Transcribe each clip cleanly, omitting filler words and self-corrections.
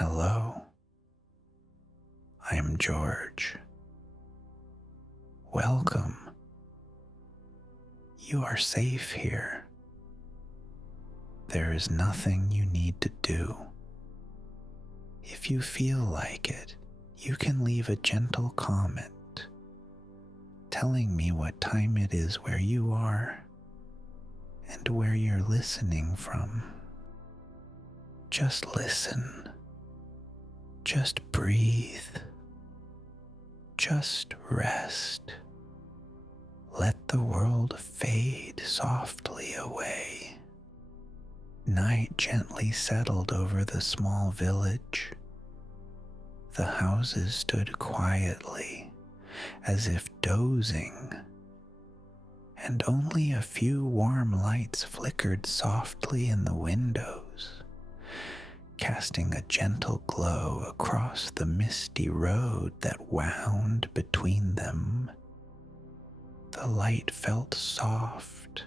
Hello, I'm George. Welcome. You are safe here. There is nothing you need to do. If you feel like it, you can leave a gentle comment telling me what time it is where you are and where you're listening from. Just listen. Just breathe. Just rest. Let the world fade softly away. Night gently settled over the small village. The houses stood quietly, as if dozing, and only a few warm lights flickered softly in the windows, casting a gentle glow across the misty road that wound between them. The light felt soft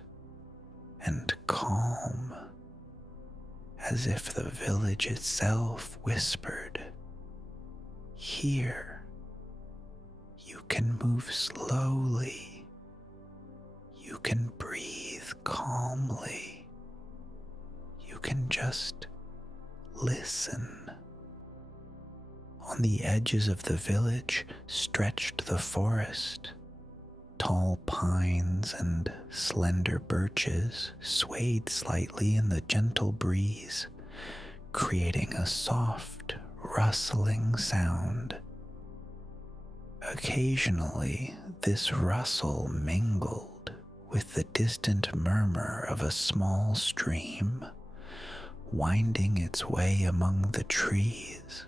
and calm, as if the village itself whispered, "Here, you can move slowly, you can breathe calmly, you can just listen." On the edges of the village stretched the forest. Tall pines and slender birches swayed slightly in the gentle breeze, creating a soft, rustling sound. Occasionally, this rustle mingled with the distant murmur of a small stream, winding its way among the trees.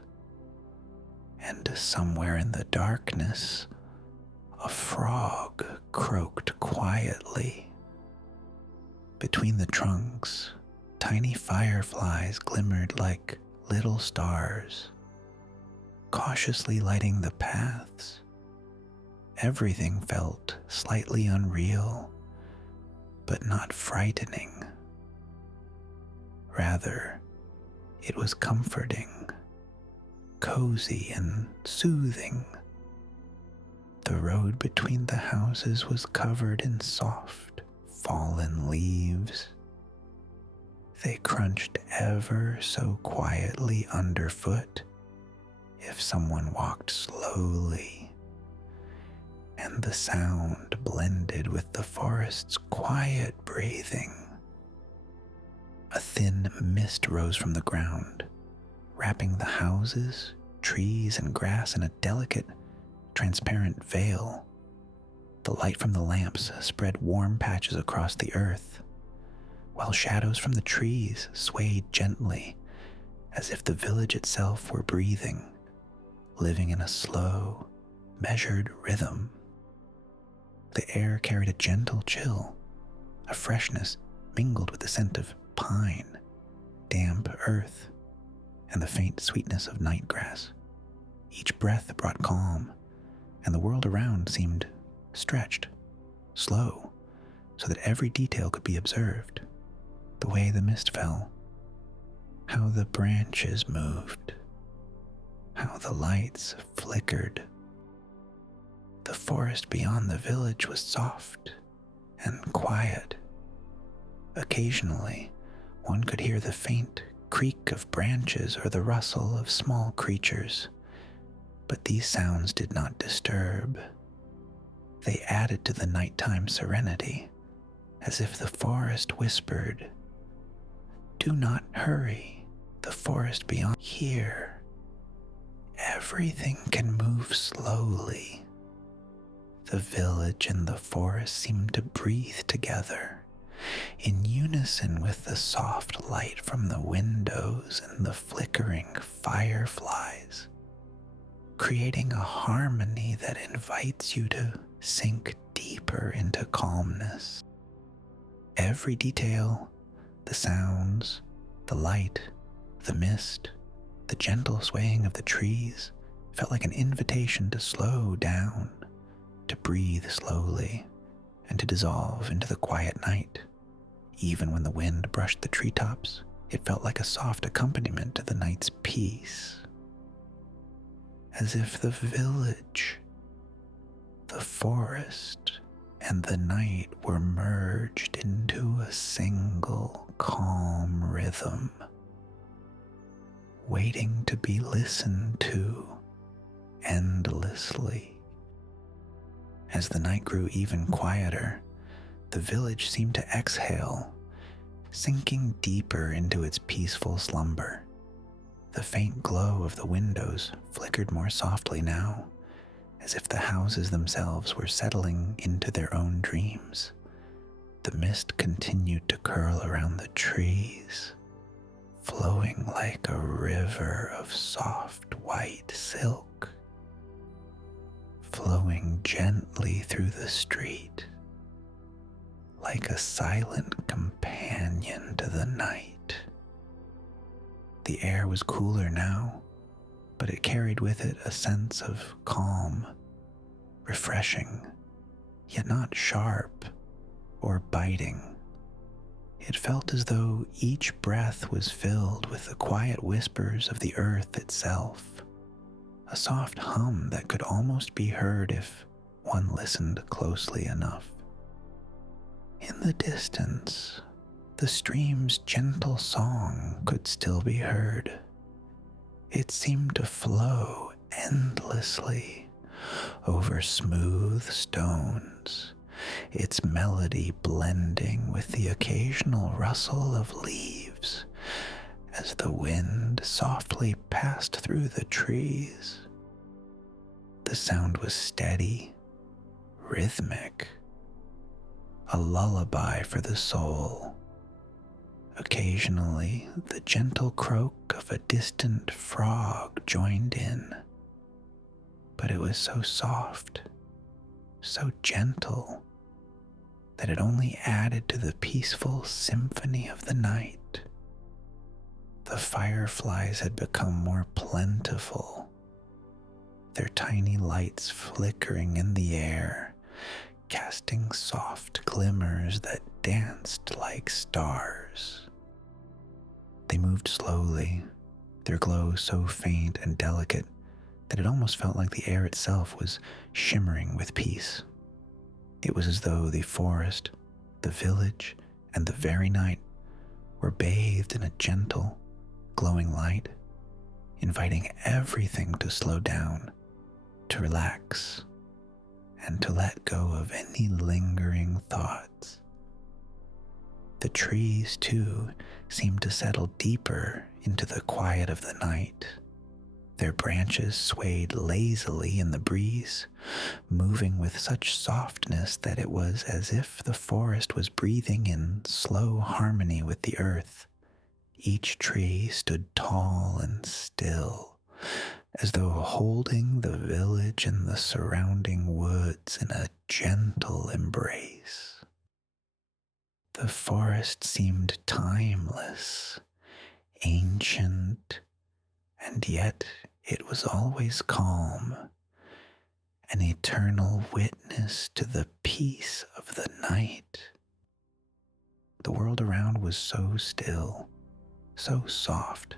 And somewhere in the darkness, a frog croaked quietly. Between the trunks, tiny fireflies glimmered like little stars, cautiously lighting the paths. Everything felt slightly unreal, but not frightening. Rather, it was comforting, cozy, and soothing. The road between the houses was covered in soft, fallen leaves. They crunched ever so quietly underfoot if someone walked slowly, and the sound blended with the forest's quiet breathing. A thin mist rose from the ground, wrapping the houses, trees, and grass in a delicate, transparent veil. The light from the lamps spread warm patches across the earth, while shadows from the trees swayed gently, as if the village itself were breathing, living in a slow, measured rhythm. The air carried a gentle chill, a freshness mingled with the scent of pine, damp earth, and the faint sweetness of night grass. Each breath brought calm, and the world around seemed stretched, slow, so that every detail could be observed. The way the mist fell, how the branches moved, how the lights flickered. The forest beyond the village was soft and quiet. Occasionally, one could hear the faint creak of branches or the rustle of small creatures, but these sounds did not disturb. They added to the nighttime serenity, as if the forest whispered, "Do not hurry, the forest beyond here. Everything can move slowly." The village and the forest seemed to breathe together, in unison with the soft light from the windows and the flickering fireflies, creating a harmony that invites you to sink deeper into calmness. Every detail, the sounds, the light, the mist, the gentle swaying of the trees, felt like an invitation to slow down, to breathe slowly, and to dissolve into the quiet night. Even when the wind brushed the treetops, it felt like a soft accompaniment to the night's peace. as if the village, the forest, and the night were merged into a single calm rhythm, waiting to be listened to endlessly. As the night grew even quieter, the village seemed to exhale, sinking deeper into its peaceful slumber. The faint glow of the windows flickered more softly now, as if the houses themselves were settling into their own dreams. The mist continued to curl around the trees, flowing like a river of soft white silk, flowing gently through the street, like a silent companion to the night. The air was cooler now, but it carried with it a sense of calm, refreshing, yet not sharp or biting. It felt as though each breath was filled with the quiet whispers of the earth itself, a soft hum that could almost be heard if one listened closely enough. In the distance, the stream's gentle song could still be heard. It seemed to flow endlessly over smooth stones, its melody blending with the occasional rustle of leaves as the wind softly passed through the trees. The sound was steady, rhythmic, a lullaby for the soul. Occasionally, the gentle croak of a distant frog joined in, but it was so soft, so gentle, that it only added to the peaceful symphony of the night. The fireflies had become more plentiful, their tiny lights flickering in the air, casting soft glimmers that danced like stars. They moved slowly, their glow so faint and delicate that it almost felt like the air itself was shimmering with peace. It was as though the forest, the village, and the very night were bathed in a gentle, glowing light, inviting everything to slow down, to relax, and to let go of any lingering thoughts. The trees, too, seemed to settle deeper into the quiet of the night. Their branches swayed lazily in the breeze, moving with such softness that it was as if the forest was breathing in slow harmony with the earth. Each tree stood tall and still, as though holding the village and the surrounding woods in a gentle embrace. The forest seemed timeless, ancient, and yet it was always calm, an eternal witness to the peace of the night. The world around was so still, so soft,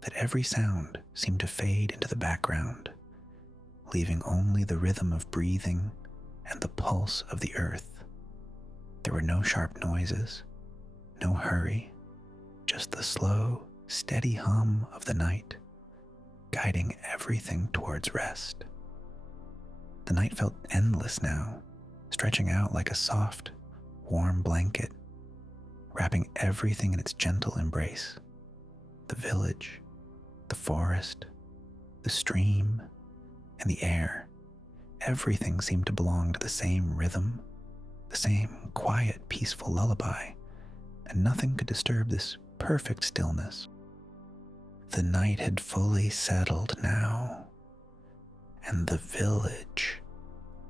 that every sound seemed to fade into the background, leaving only the rhythm of breathing and the pulse of the earth. There were no sharp noises, no hurry, just the slow, steady hum of the night, guiding everything towards rest. The night felt endless now, stretching out like a soft, warm blanket, wrapping everything in its gentle embrace. The village, the forest, the stream, and the air, everything seemed to belong to the same rhythm, the same quiet, peaceful lullaby, and nothing could disturb this perfect stillness. The night had fully settled now, and the village,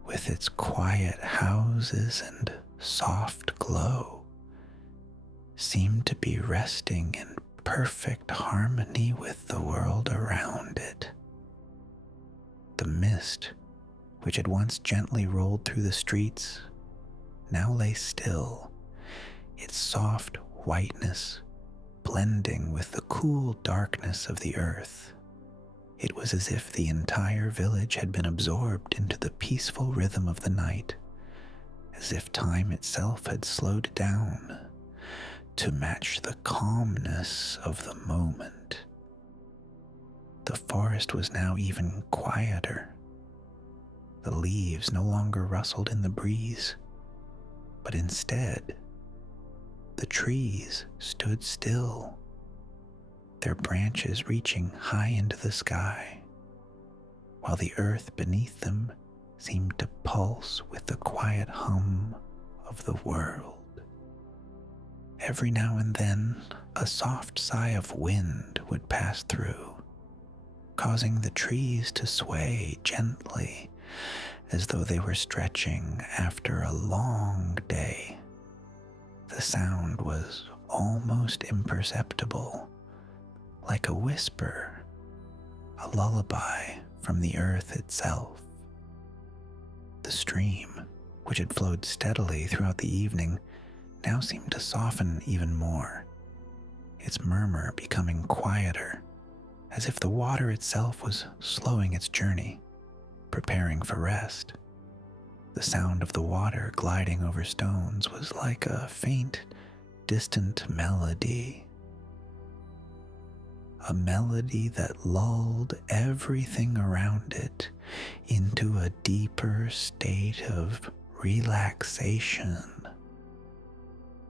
with its quiet houses and soft glow, seemed to be resting in perfect harmony with the world around it. The mist, which had once gently rolled through the streets, now lay still, its soft whiteness blending with the cool darkness of the earth. It was as if the entire village had been absorbed into the peaceful rhythm of the night, as if time itself had slowed down to match the calmness of the moment. The forest was now even quieter. The leaves no longer rustled in the breeze, but instead, the trees stood still, their branches reaching high into the sky, while the earth beneath them seemed to pulse with the quiet hum of the world. Every now and then, a soft sigh of wind would pass through, causing the trees to sway gently as though they were stretching after a long day. The sound was almost imperceptible, like a whisper, a lullaby from the earth itself. The stream, which had flowed steadily throughout the evening, now seemed to soften even more, its murmur becoming quieter, as if the water itself was slowing its journey, preparing for rest. The sound of the water gliding over stones was like a faint, distant melody. A melody that lulled everything around it into a deeper state of relaxation.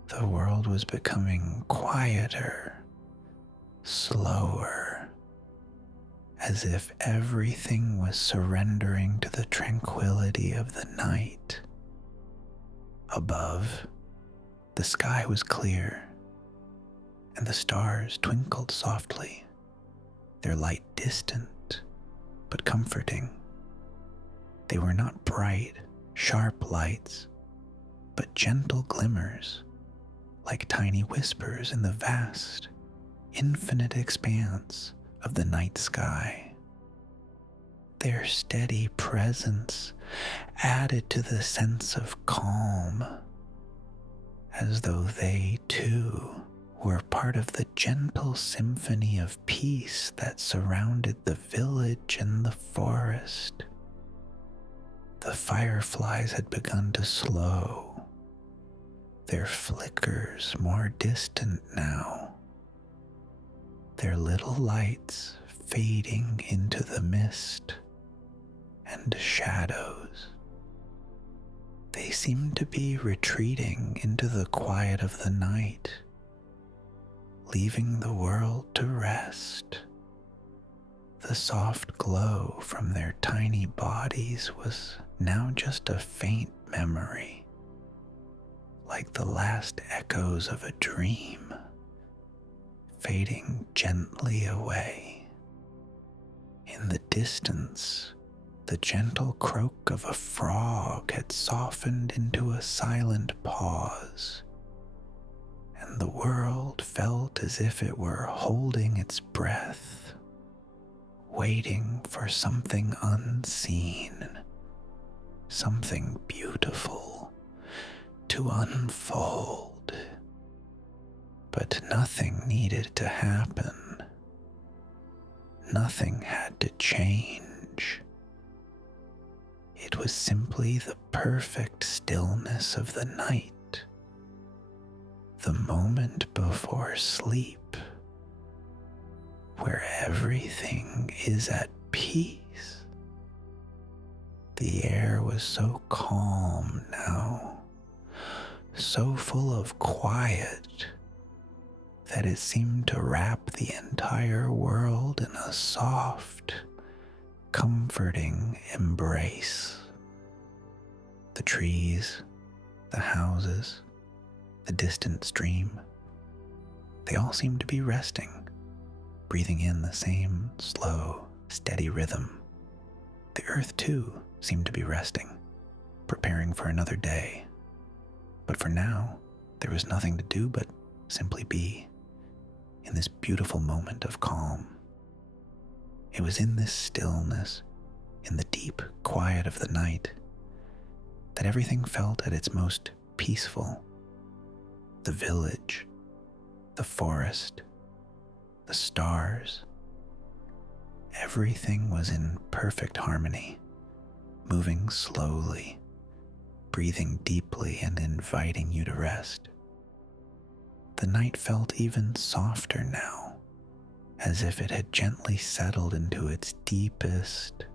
The world was becoming quieter, slower, as if everything was surrendering to the tranquility of the night. Above, the sky was clear, and the stars twinkled softly, their light distant but comforting. They were not bright, sharp lights, but gentle glimmers, like tiny whispers in the vast, infinite expanse of the night sky. Their steady presence added to the sense of calm, as though they too were part of the gentle symphony of peace that surrounded the village and the forest. The fireflies had begun to slow, their flickers more distant now, their little lights fading into the mist and shadows. They seemed to be retreating into the quiet of the night, leaving the world to rest. The soft glow from their tiny bodies was now just a faint memory, like the last echoes of a dream, fading gently away. In the distance, the gentle croak of a frog had softened into a silent pause, and the world felt as if it were holding its breath, waiting for something unseen, something beautiful to unfold. But nothing needed to happen. Nothing had to change. It was simply the perfect stillness of the night, the moment before sleep, where everything is at peace. The air was so calm now, so full of quiet, that it seemed to wrap the entire world in a soft, comforting embrace. The trees, the houses, the distant stream, they all seemed to be resting, breathing in the same slow, steady rhythm. The earth, too, seemed to be resting, preparing for another day. But for now, there was nothing to do but simply be in this beautiful moment of calm. It was in this stillness, in the deep quiet of the night, that everything felt at its most peaceful. The village, the forest, the stars, Everything was in perfect harmony, moving slowly, breathing deeply and inviting you to rest. The night felt even softer now, as if it had gently settled into its deepest,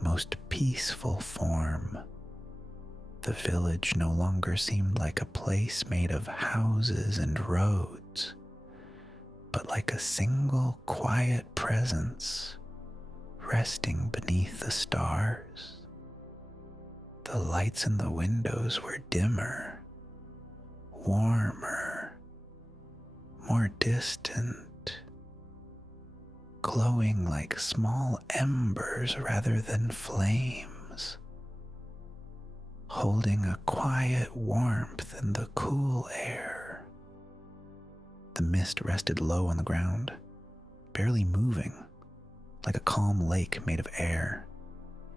most peaceful form. The village no longer seemed like a place made of houses and roads, but like a single quiet presence resting beneath the stars. The lights in the windows were dimmer, warmer, more distant, glowing like small embers rather than flames, holding a quiet warmth in the cool air. The mist rested low on the ground, barely moving, like a calm lake made of air.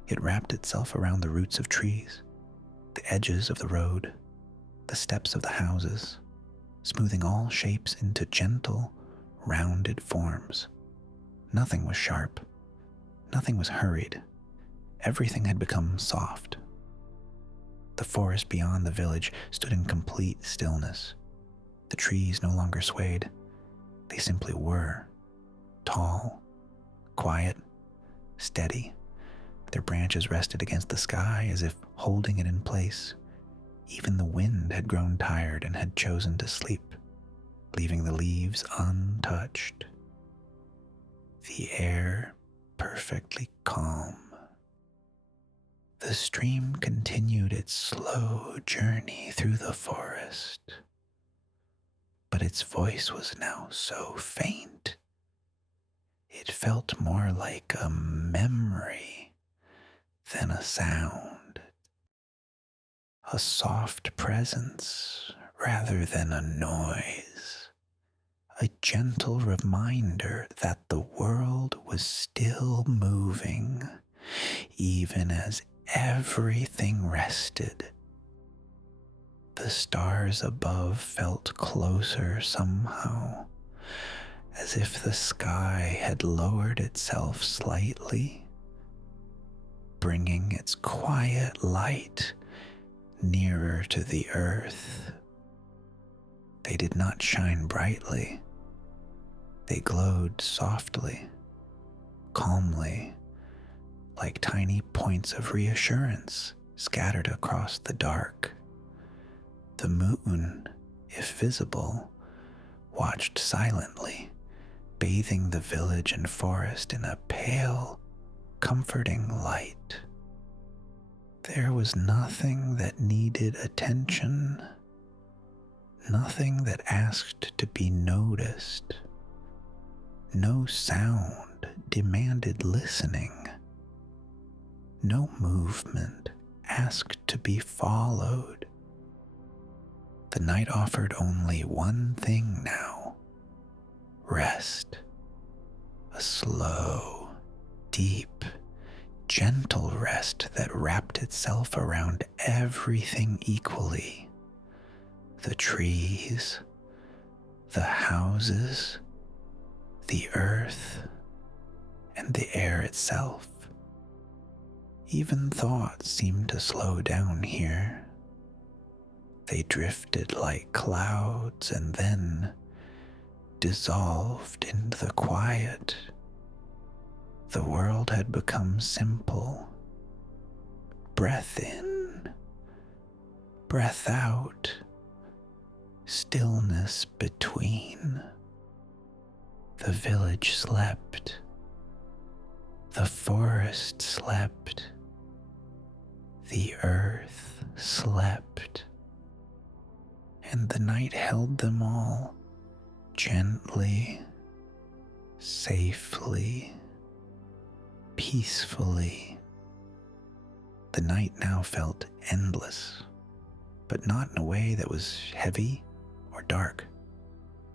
It wrapped itself around the roots of trees, the edges of the road, the steps of the houses, smoothing all shapes into gentle, rounded forms. Nothing was sharp. Nothing was hurried. Everything had become soft. The forest beyond the village stood in complete stillness. The trees no longer swayed. They simply were. Tall, quiet, steady. Their branches rested against the sky as if holding it in place. Even the wind had grown tired and had chosen to sleep, leaving the leaves untouched. The air perfectly calm. The stream continued its slow journey through the forest, but its voice was now so faint. It felt more like a memory than a sound, a soft presence rather than a noise, a gentle reminder that the world was still moving, even as everything rested. The stars above felt closer somehow, as if the sky had lowered itself slightly, bringing its quiet light nearer to the earth. They did not shine brightly. They glowed softly, calmly, like tiny points of reassurance scattered across the dark. The moon, if visible, watched silently, bathing the village and forest in a pale, comforting light. There was nothing that needed attention, nothing that asked to be noticed. No sound demanded listening. No movement asked to be followed. The night offered only one thing now: rest. A slow, deep, gentle rest that wrapped itself around everything equally. The trees, the houses, the earth, and the air itself. Even thoughts seemed to slow down here. They drifted like clouds and then dissolved into the quiet. The world had become simple. Breath in, breath out, stillness between. The village slept. The forest slept. The earth slept. And the night held them all gently, safely, peacefully. The night now felt endless, but not in a way that was heavy or dark.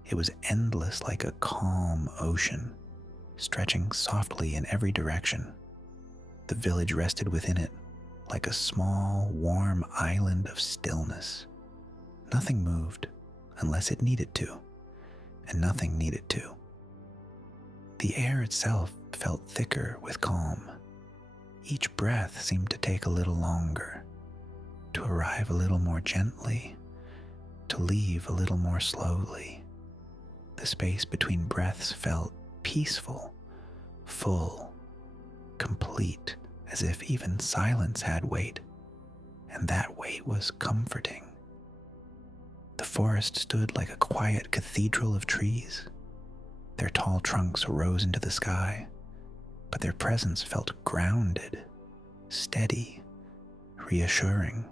It was endless like a calm ocean, stretching softly in every direction. The village rested within it, like a small, warm island of stillness. Nothing moved unless it needed to, and nothing needed to. The air itself felt thicker with calm. Each breath seemed to take a little longer, to arrive a little more gently, to leave a little more slowly. The space between breaths felt peaceful, full, complete, as if even silence had weight, and that weight was comforting. The forest stood like a quiet cathedral of trees. Their tall trunks rose into the sky, but their presence felt grounded, steady, reassuring.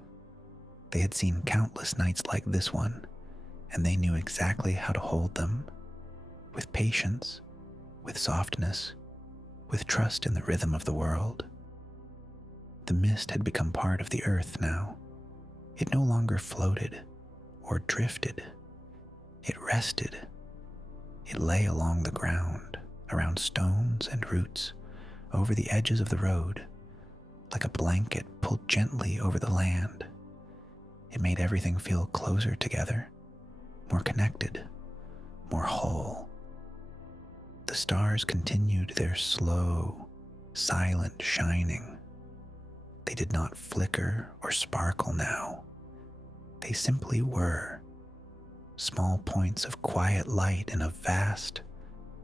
They had seen countless nights like this one, and they knew exactly how to hold them, with patience, with softness, with trust in the rhythm of the world. The mist had become part of the earth now. It no longer floated or drifted. It rested. It lay along the ground, around stones and roots, over the edges of the road, like a blanket pulled gently over the land. It made everything feel closer together, more connected, more whole. The stars continued their slow, silent shining. They did not flicker or sparkle now. They simply were, small points of quiet light in a vast,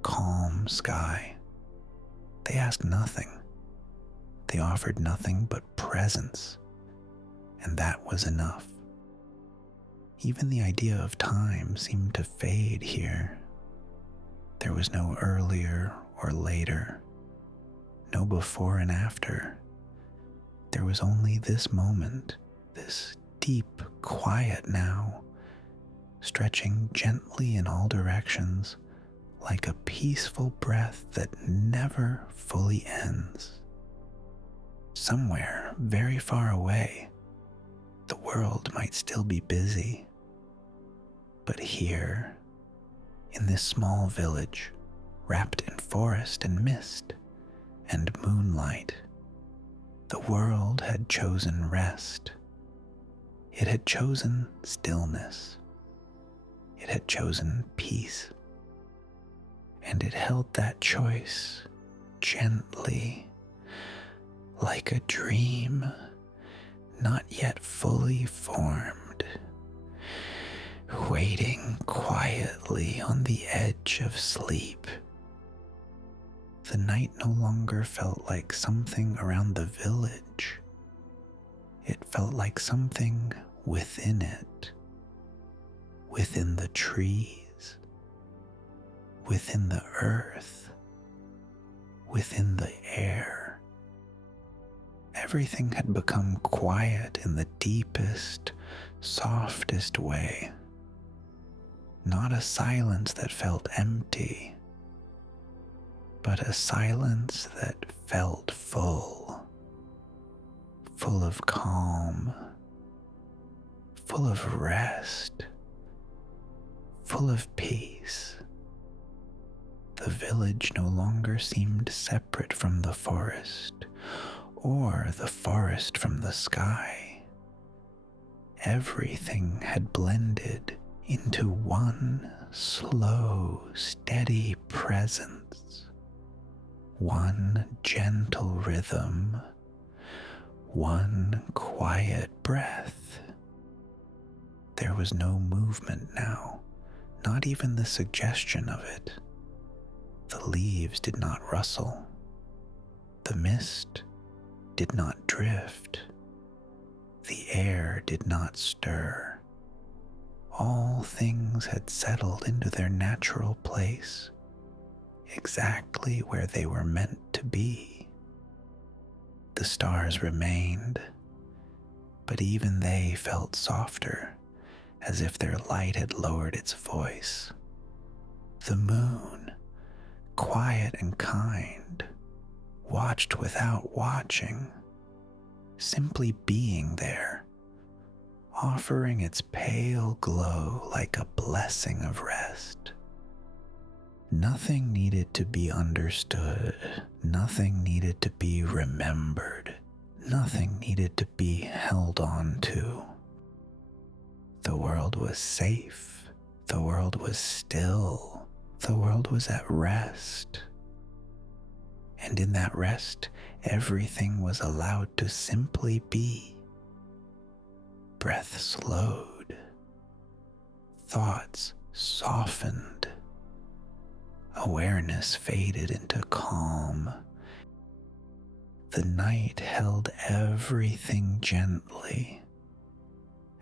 calm sky. They asked nothing. They offered nothing but presence, and that was enough. Even the idea of time seemed to fade here. There was no earlier or later, no before and after. There was only this moment, this deep quiet now, stretching gently in all directions like a peaceful breath that never fully ends. Somewhere very far away, the world might still be busy, but here, in this small village, wrapped in forest and mist and moonlight, the world had chosen rest. It had chosen stillness. It had chosen peace. And it held that choice gently, like a dream not yet fully formed, waiting quietly on the edge of sleep. The night no longer felt like something around the village. It felt like something within it, within the trees, within the earth, within the air. Everything had become quiet in the deepest, softest way. Not a silence that felt empty, but a silence that felt full, full of calm, full of rest, full of peace. The village no longer seemed separate from the forest, or the forest from the sky. Everything had blended into one slow, steady presence, one gentle rhythm, one quiet breath. There was no movement now, not even the suggestion of it. The leaves did not rustle. The mist did not drift. The air did not stir. All things had settled into their natural place, exactly where they were meant to be. The stars remained, but even they felt softer, as if their light had lowered its voice. The moon, quiet and kind, watched without watching, simply being there, offering its pale glow like a blessing of rest. Nothing needed to be understood, nothing needed to be remembered, nothing needed to be held on to. The world was safe, the world was still, the world was at rest. And in that rest, everything was allowed to simply be. Breath slowed, thoughts softened, awareness faded into calm. The night held everything gently,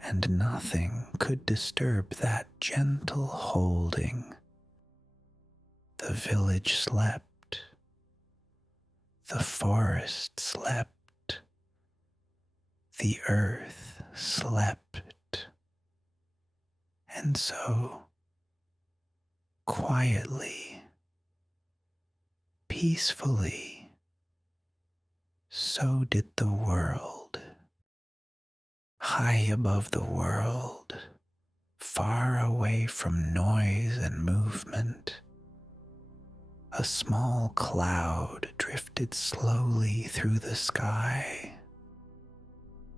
and nothing could disturb that gentle holding. The village slept, the forest slept, the earth slept, and so, quietly, peacefully, so did the world. High above the world, far away from noise and movement, a small cloud drifted slowly through the sky.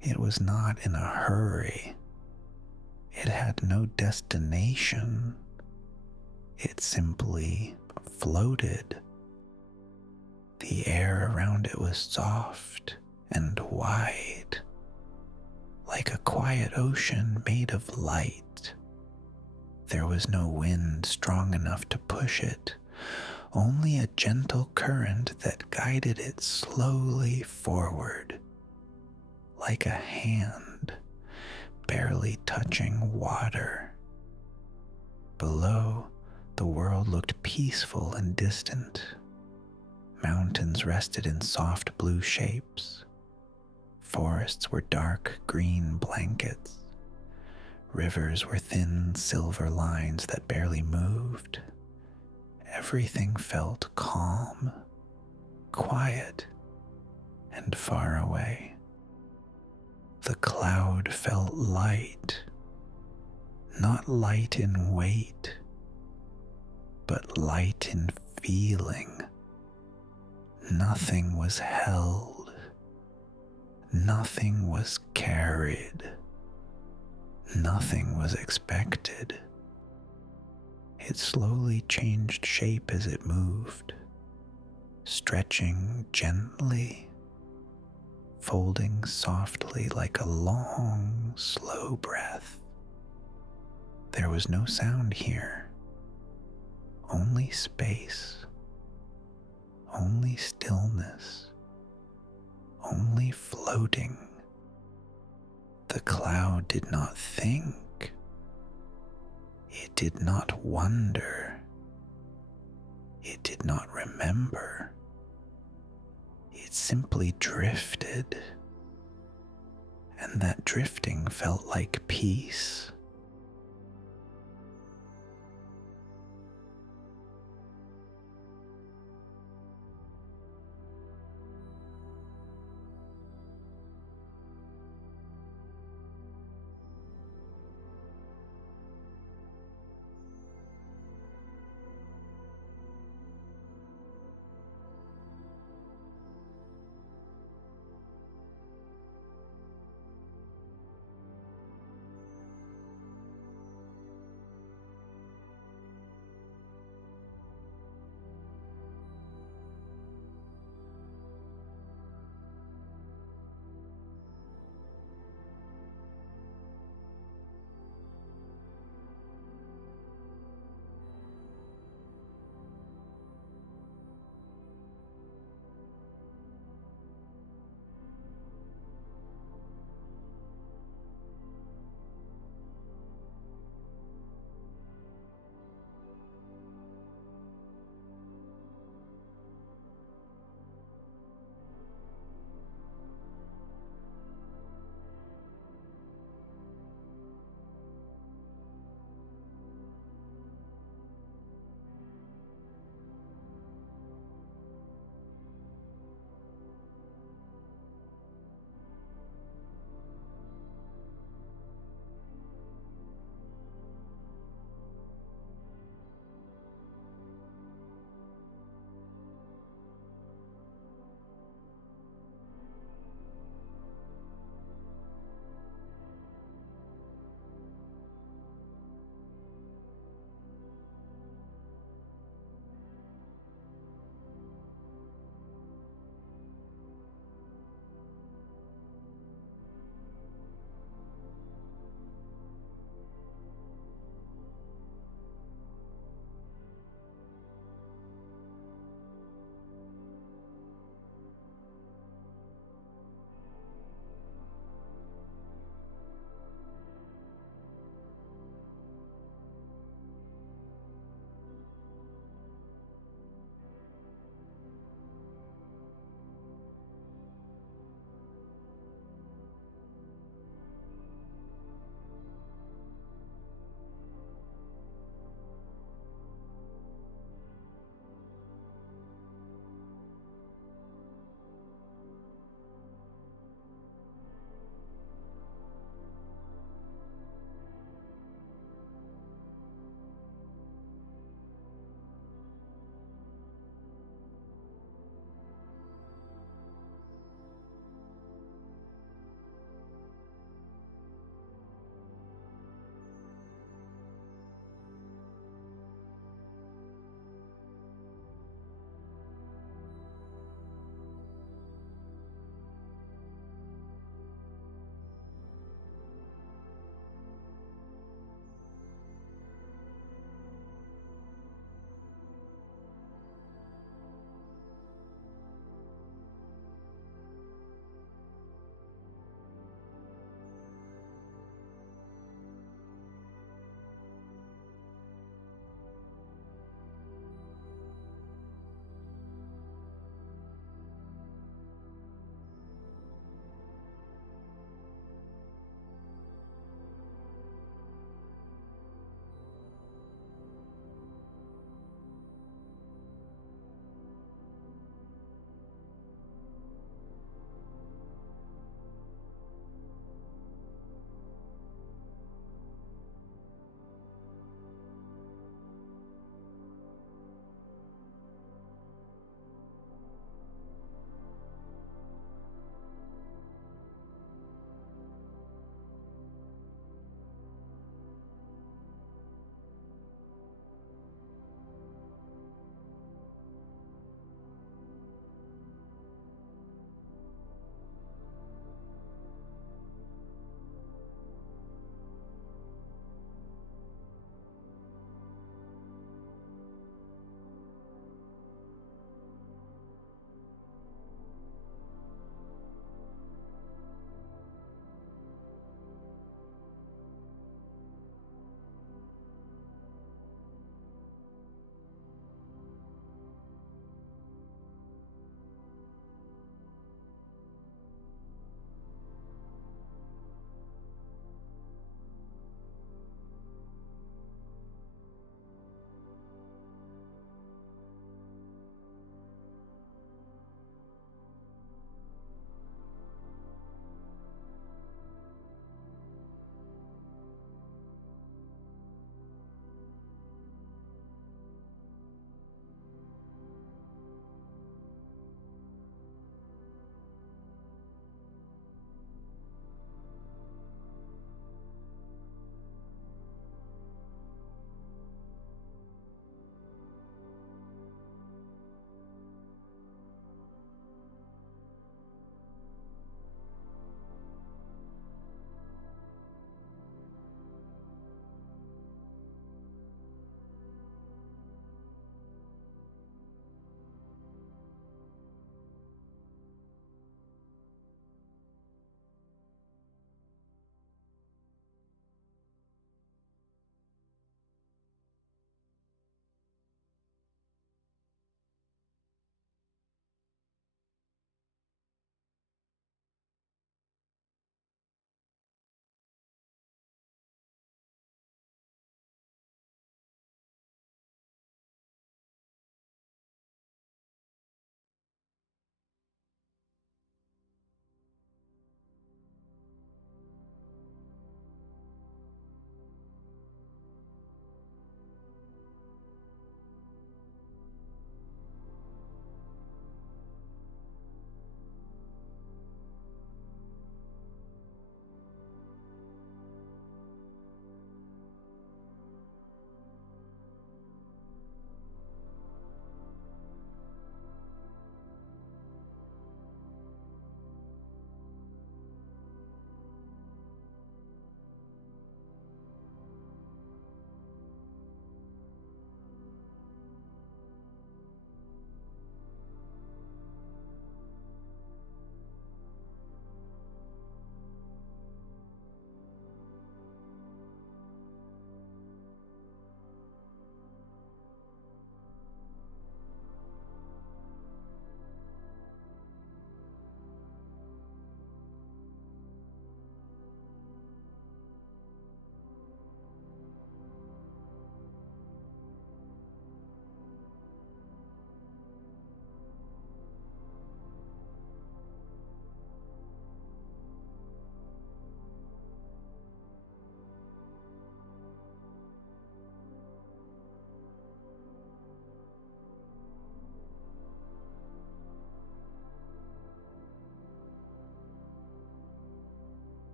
It was not in a hurry. It had no destination. It simply floated. The air around it was soft and wide, like a quiet ocean made of light. There was no wind strong enough to push it, only a gentle current that guided it slowly forward, like a hand barely touching water. Below, the world looked peaceful and distant. Mountains rested in soft blue shapes. Forests were dark green blankets. Rivers were thin silver lines that barely moved. Everything felt calm, quiet, and far away. The cloud felt light, not light in weight, but light in feeling. Nothing was held, nothing was carried, nothing was expected. It slowly changed shape as it moved, stretching gently, folding softly like a long, slow breath. There was no sound here, only space, only stillness, only floating. The cloud did not think. It did not wonder. It did not remember. It simply drifted, and that drifting felt like peace.